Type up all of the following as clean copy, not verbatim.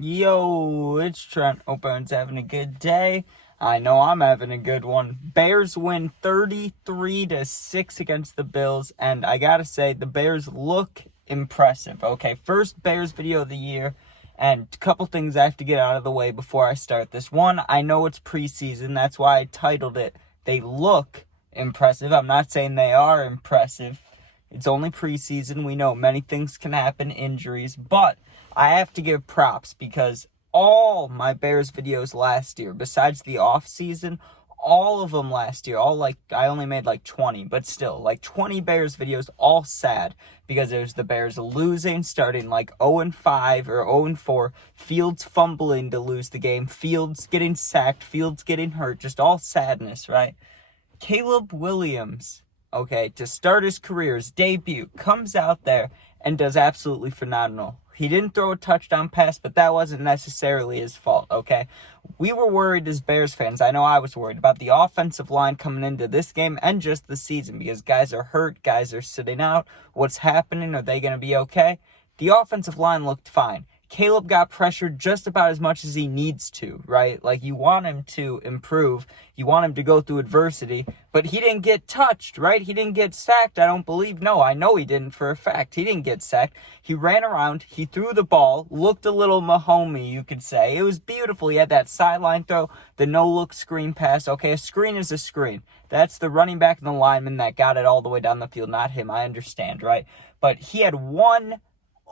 Yo, it's Trent. Hope everyone's having a good day. I know I'm having a good one. Bears win 33-6 against the Bills, and I gotta say, the Bears look impressive. Okay, first Bears video of the year, and a couple things I have to get out of the way before I start this. One, I know it's preseason, that's why I titled it, They Look Impressive. I'm not saying they are impressive. It's only preseason. We know many things can happen, injuries, but I have to give props because all my Bears videos last year, besides the off season, all of them last year, I only made 20, but still, 20 Bears videos, all sad because it was the Bears losing, starting 0-5 or 0-4, Fields fumbling to lose the game, Fields getting sacked, Fields getting hurt, just all sadness, right? Caleb Williams, okay, to start his career, his debut, comes out there and does absolutely phenomenal. He didn't throw a touchdown pass, but that wasn't necessarily his fault, okay? We were worried as Bears fans. I know I was worried about the offensive line coming into this game and just the season because guys are hurt, guys are sitting out. What's happening? Are they going to be okay? The offensive line looked fine. Caleb got pressured just about as much as he needs to, right? You want him to improve. You want him to go through adversity, but he didn't get touched, right? He didn't get sacked, I don't believe. No, I know he didn't for a fact. He didn't get sacked. He ran around. He threw the ball. Looked a little Mahomey, you could say. It was beautiful. He had that sideline throw, the no-look screen pass. Okay, a screen is a screen. That's the running back and the lineman that got it all the way down the field, not him. I understand, right? But he had one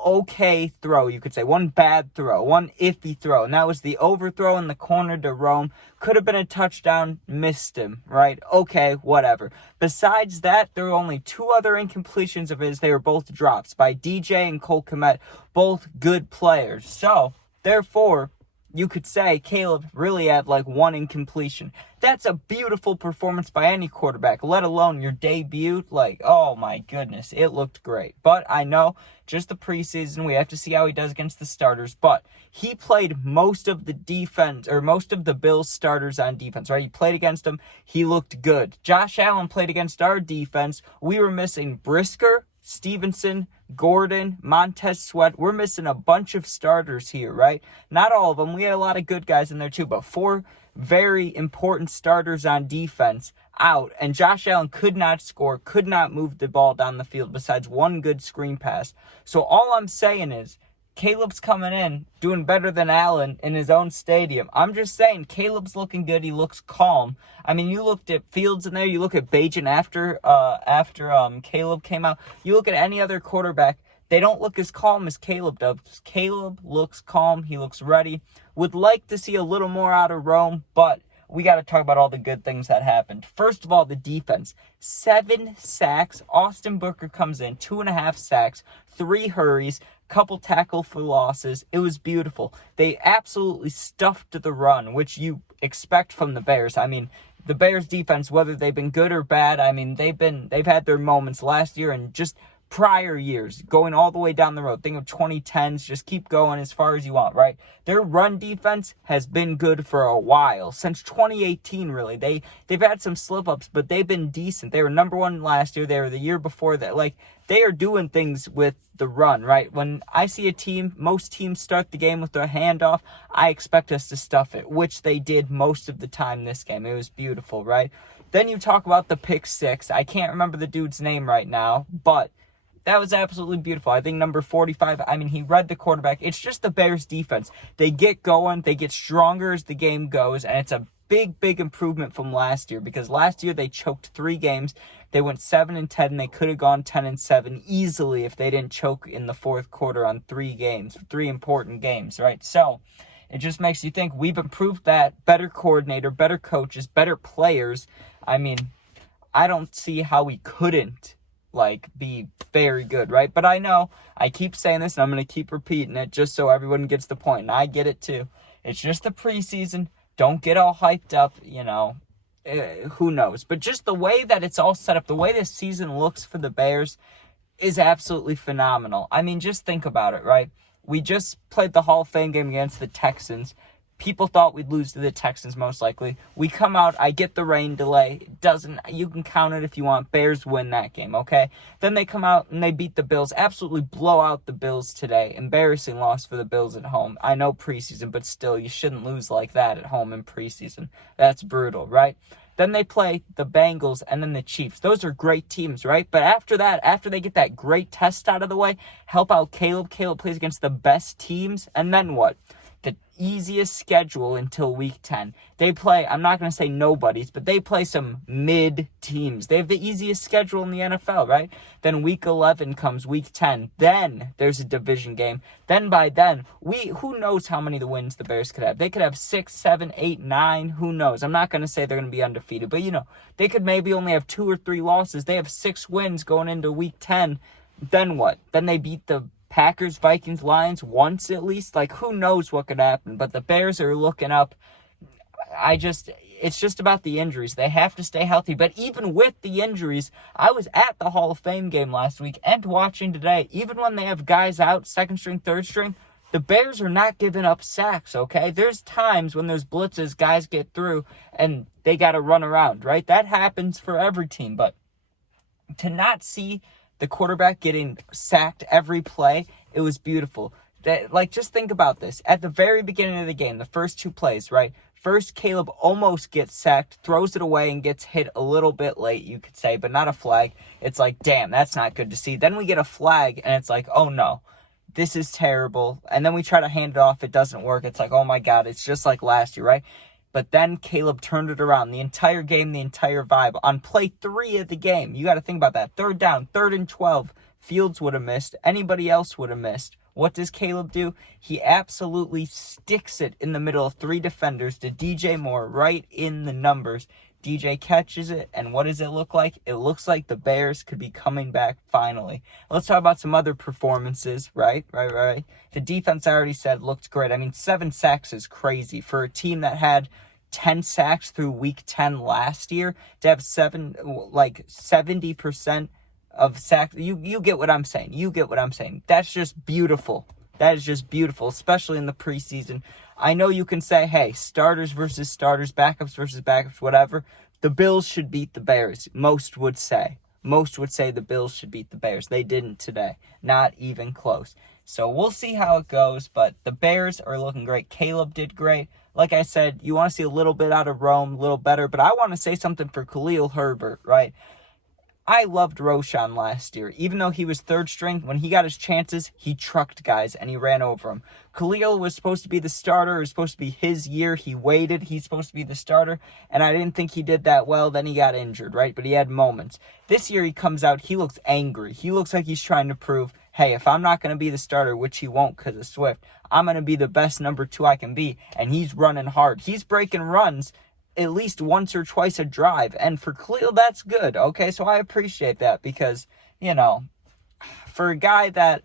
okay throw, you could say, one bad throw, one iffy throw, and that was the overthrow in the corner to Rome. Could have been a touchdown, missed him, right? Okay, whatever. Besides that, there were only two other incompletions of his. They were both drops by DJ and Cole Kmet, both good players. So, therefore, you could say Caleb really had one incompletion. That's a beautiful performance by any quarterback, let alone your debut. Oh my goodness, it looked great. But I know, just the preseason, we have to see how he does against the starters. But he played most of the defense, or most of the Bills starters on defense, right? He played against them. He looked good. Josh Allen played against our defense. We were missing Brisker, Stevenson, Gordon, Montez Sweat. We're missing a bunch of starters here, right? Not all of them. We had a lot of good guys in there too, but four very important starters on defense out, and Josh Allen could not score, could not move the ball down the field besides one good screen pass. So all I'm saying is Caleb's coming in, doing better than Allen in his own stadium. I'm just saying, Caleb's looking good. He looks calm. I mean, you looked at Fields in there. You look at Bajan after Caleb came out. You look at any other quarterback. They don't look as calm as Caleb does. Caleb looks calm. He looks ready. Would like to see a little more out of Rome, but we got to talk about all the good things that happened. First of all, the defense. 7 sacks. Austin Booker comes in. 2.5 sacks. 3 hurries. Couple tackle for losses. It was beautiful. They absolutely stuffed the run, which you expect from the Bears. I mean, the Bears defense, whether they've been good or bad, I mean, they've had their moments last year and just prior years, going all the way down the road. Think of 2010s, just keep going as far as you want, right? Their run defense has been good for a while, since 2018, really. They've had some slip-ups, but they've been decent. They were number 1 last year. They were the year before that. They are doing things with the run, right? When I see a team, most teams start the game with their handoff, I expect us to stuff it, which they did most of the time this game. It was beautiful, right? Then you talk about the pick 6. I can't remember the dude's name right now, but that was absolutely beautiful. I think number 45, I mean, he read the quarterback. It's just the Bears defense. They get going. They get stronger as the game goes, and it's a big, big improvement from last year because last year they choked 3 games. They went 7-10, and they could have gone 10-7 easily if they didn't choke in the fourth quarter on 3 games, 3 important games, right? So it just makes you think we've improved that. Better coordinator, better coaches, better players. I mean, I don't see how we couldn't be very good, right? But I know, I keep saying this, and I'm going to keep repeating it just so everyone gets the point, and I get it too. It's just the preseason. Don't get all hyped up, who knows? But just the way that it's all set up, the way this season looks for the Bears is absolutely phenomenal. I mean, just think about it, right? We just played the Hall of Fame game against the Texans. People thought we'd lose to the Texans most likely. We come out, I get the rain delay. You can count it if you want. Bears win that game, okay? Then they come out and they beat the Bills. Absolutely blow out the Bills today. Embarrassing loss for the Bills at home. I know preseason, but still, you shouldn't lose like that at home in preseason. That's brutal, right? Then they play the Bengals and then the Chiefs. Those are great teams, right? But after that, after they get that great test out of the way, help out Caleb. Caleb plays against the best teams. And then what? The easiest schedule until week 10. They play, I'm not going to say nobodies, but they play some mid teams. They have the easiest schedule in the NFL, right? Then week 11 comes week 10. Then there's a division game. Then by then, who knows how many the wins the Bears could have. They could have 6, 7, 8, 9. Who knows? I'm not going to say they're going to be undefeated, but they could maybe only have 2 or 3 losses. They have 6 wins going into week 10. Then what? Then they beat the Packers, Vikings, Lions once at least. Like, who knows what could happen? But the Bears are looking up. It's just about the injuries. They have to stay healthy. But even with the injuries, I was at the Hall of Fame game last week and watching today. Even when they have guys out, second string, third string, the Bears are not giving up sacks, okay? There's times when there's blitzes, guys get through, and they got to run around, right? That happens for every team. But to not see the quarterback getting sacked every play, it was beautiful. Just think about this. At the very beginning of the game, the first 2 plays, right? First, Caleb almost gets sacked, throws it away, and gets hit a little bit late, you could say, but not a flag. It's like, damn, that's not good to see. Then we get a flag, and it's like, oh no, this is terrible. And then we try to hand it off. It doesn't work. It's like, oh my God, it's just like last year, right? But then Caleb turned it around. The entire game, the entire vibe. On play 3 of the game, you got to think about that. 3rd down, 3rd and 12. Fields would have missed. Anybody else would have missed. What does Caleb do? He absolutely sticks it in the middle of 3 defenders to DJ Moore right in the numbers. DJ catches it, and what does it look like? It looks like the Bears could be coming back finally. Let's talk about some other performances, right? The defense, I already said, looked great. I mean, 7 sacks is crazy. For a team that had 10 sacks through week 10 last year, to have 70% of sacks, you get what I'm saying. You get what I'm saying. That's just beautiful. That is just beautiful, especially in the preseason. I know you can say, hey, starters versus starters, backups versus backups, whatever. The Bills should beat the Bears, most would say. Most would say the Bills should beat the Bears. They didn't today. Not even close. So we'll see how it goes, but the Bears are looking great. Caleb did great. Like I said, you want to see a little bit out of Rome, a little better, but I want to say something for Khalil Herbert, right? I loved Roschon last year. Even though he was 3rd string, when he got his chances, he trucked guys and he ran over them. Khalil was supposed to be the starter. It was supposed to be his year. He waited. He's supposed to be the starter. And I didn't think he did that well. Then he got injured, right? But he had moments. This year he comes out. He looks angry. He looks like he's trying to prove, hey, if I'm not going to be the starter, which he won't because of Swift, I'm going to be the best number 2 I can be. And he's running hard. He's breaking runs at least once or twice a drive. And for Khalil, that's good. Okay, so I appreciate that because, for a guy that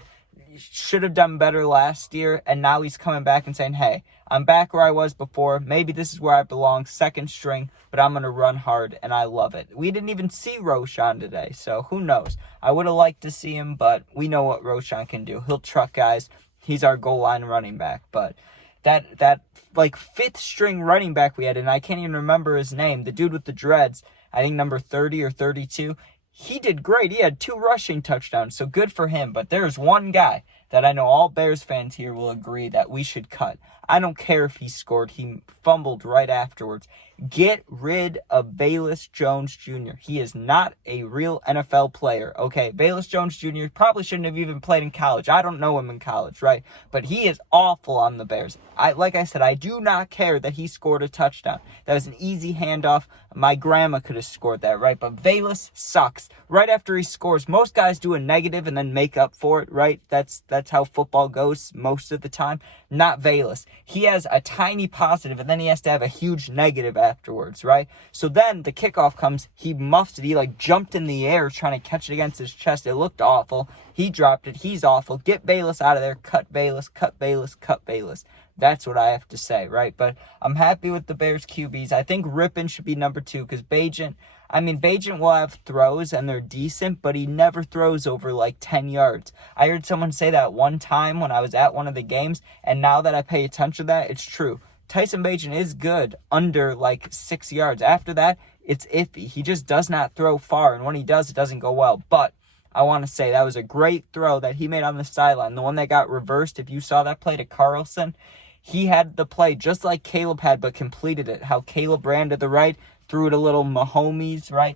should have done better last year and now he's coming back and saying, hey, I'm back where I was before. Maybe this is where I belong, 2nd string, but I'm going to run hard, and I love it. We didn't even see Roschon today, so who knows? I would have liked to see him, but we know what Roschon can do. He'll truck guys. He's our goal line running back, but that 5th string running back we had, and I can't even remember his name, the dude with the dreads, I think number 30 or 32, he did great. He had 2 rushing touchdowns, so good for him. But there's one guy that I know all Bears fans here will agree that we should cut. I don't care if he scored. He fumbled right afterwards. Get rid of Velus Jones Jr. He is not a real NFL player, okay? Velus Jones Jr. probably shouldn't have even played in college. I don't know him in college, right? But he is awful on the Bears. Like I said, I do not care that he scored a touchdown. That was an easy handoff. My grandma could have scored that, right? But Velus sucks. Right after he scores, most guys do a negative and then make up for it, right? That's how football goes most of the time. Not Velus. He has a tiny positive and then he has to have a huge negative afterwards, right? So then the kickoff comes, he muffs it, he jumped in the air trying to catch it against his chest. It looked awful. He dropped it. He's awful. Get Velus out of there. Cut Velus, cut Velus, cut Velus. That's what I have to say, right? But I'm happy with the Bears QBs. I think Rippon should be number 2 because Bagent will have throws and they're decent, but he never throws over 10 yards. I heard someone say that one time when I was at one of the games, and now that I pay attention to that, it's true. Tyson Bagent is good under like 6 yards. After that, it's iffy. He just does not throw far, and when he does, it doesn't go well. But I want to say that was a great throw that he made on the sideline. The one that got reversed, if you saw that play to Carlson, he had the play just like Caleb had, but completed it. How Caleb ran to the right, threw it a little Mahomes, right?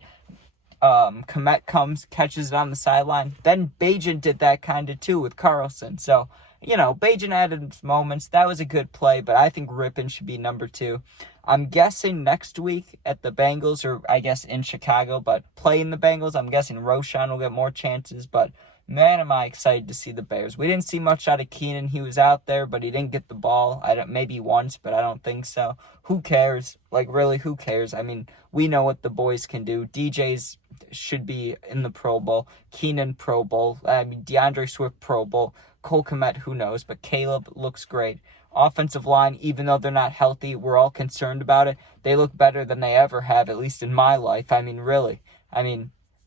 Kmet comes, catches it on the sideline. Then Bagent did that kind of too with Carlson. So, Bagent had his moments. That was a good play, but I think Rypien should be number 2. I'm guessing next week at the Bengals, or I guess in Chicago, but playing the Bengals, I'm guessing Roschon will get more chances. But man, am I excited to see the Bears. We didn't see much out of Keenan. He was out there, but he didn't get the ball. Maybe once, but I don't think so. Who cares? Like, really, who cares? I mean, we know what the boys can do. DJ's should be in the Pro Bowl. Keenan, Pro Bowl. DeAndre Swift, Pro Bowl. Cole Kmet, who knows? But Caleb looks great. Offensive line, even though they're not healthy, we're all concerned about it. They look better than they ever have, at least in my life. I mean, really.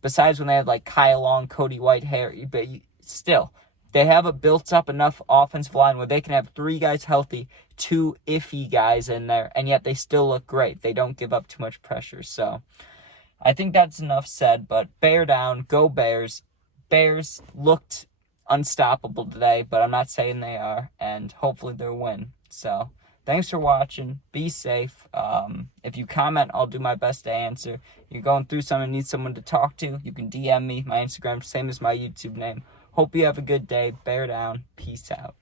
Besides when they had like Kyle Long, Cody Whitehair, but still, they have a built-up enough offensive line where they can have 3 guys healthy, 2 iffy guys in there, and yet they still look great. They don't give up too much pressure. So I think that's enough said, but bear down, go Bears. Bears looked unstoppable today, but I'm not saying they are, and hopefully they'll win. So thanks for watching. Be safe. If you comment, I'll do my best to answer. You're going through something, need someone to talk to, you can DM me. My Instagram, same as my YouTube name. Hope you have a good day. Bear down. Peace out.